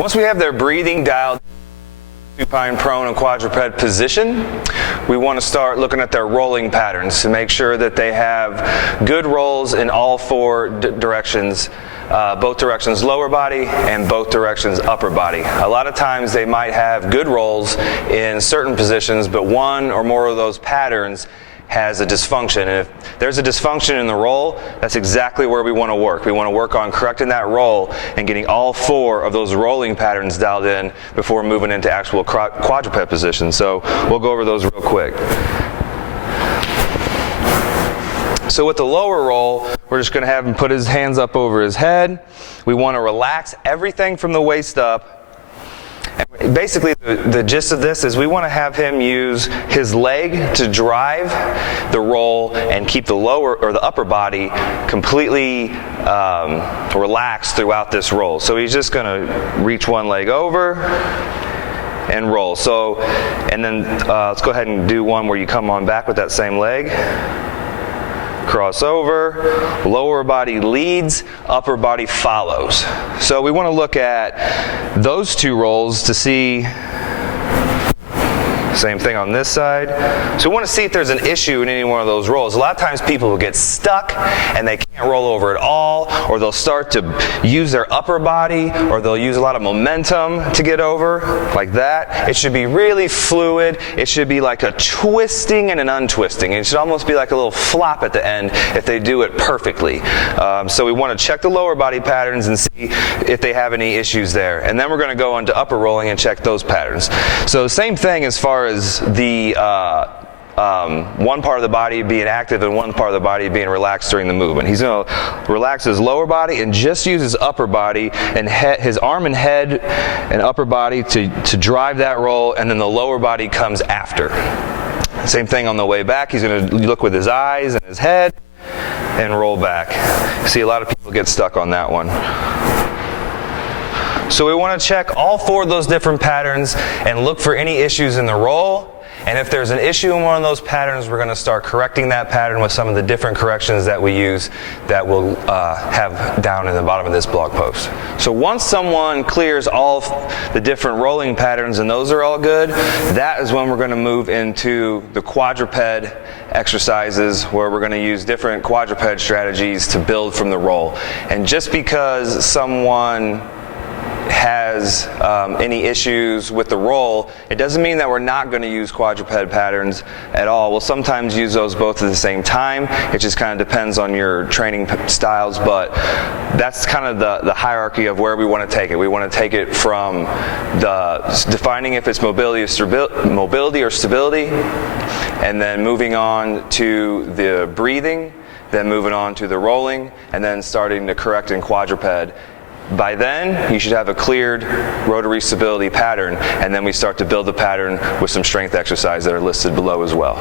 Once we have their breathing dialed, supine, prone, and quadruped position, we want to start looking at their rolling patterns to make sure that they have good rolls in all four directions, both directions lower body and both directions upper body. A lot of times they might have good rolls in certain positions, but one or more of those patterns has a dysfunction. And if there's a dysfunction in the roll, that's exactly where we want to work. We want to work on correcting that roll and getting all four of those rolling patterns dialed in before moving into actual quadruped position. So we'll go over those real quick. So with the lower roll, we're just going to have him put his hands up over his head. We want to relax everything from the waist up. And basically, the gist of this is we want to have him use his leg to drive the roll and keep the lower or the upper body completely relaxed throughout this roll. So he's just going to reach one leg over and roll. So, and then let's go ahead and do one where you come on back with that same leg. Cross over, lower body leads, upper body follows. So we want to look at those two rolls to see, same thing on this side. So we want to see if there's an issue in any one of those rolls. A lot of times people will get stuck and they can't roll over at all, or they'll start to use their upper body, or they'll use a lot of momentum to get over, like that. It should be really fluid. It should be like a twisting and an untwisting. It should almost be like a little flop at the end if they do it perfectly. So we want to check the lower body patterns and see if they have any issues there. And then we're going to go on to upper rolling and check those patterns. So same thing as far as the one part of the body being active and one part of the body being relaxed during the movement. He's going to relax his lower body and just use his upper body and his arm and head and upper body to drive that roll, and then the lower body comes after. Same thing on the way back. He's going to look with his eyes and his head and roll back. See, a lot of people get stuck on that one. So we want to check all four of those different patterns and look for any issues in the roll. And if there's an issue in one of those patterns, we're going to start correcting that pattern with some of the different corrections that we use that we'll have down in the bottom of this blog post. So once someone clears all the different rolling patterns and those are all good, that is when we're going to move into the quadruped exercises, where we're going to use different quadruped strategies to build from the roll. And just because someone has any issues with the roll, it doesn't mean that we're not going to use quadruped patterns at all. We'll sometimes use those both at the same time. It just kind of depends on your training styles, but that's kind of the hierarchy of where we want to take it. We want to take it from defining if it's mobility or stability, and then moving on to the breathing, then moving on to the rolling, and then starting to correct in quadruped. By then, you should have a cleared rotary stability pattern, and then we start to build the pattern with some strength exercises that are listed below as well.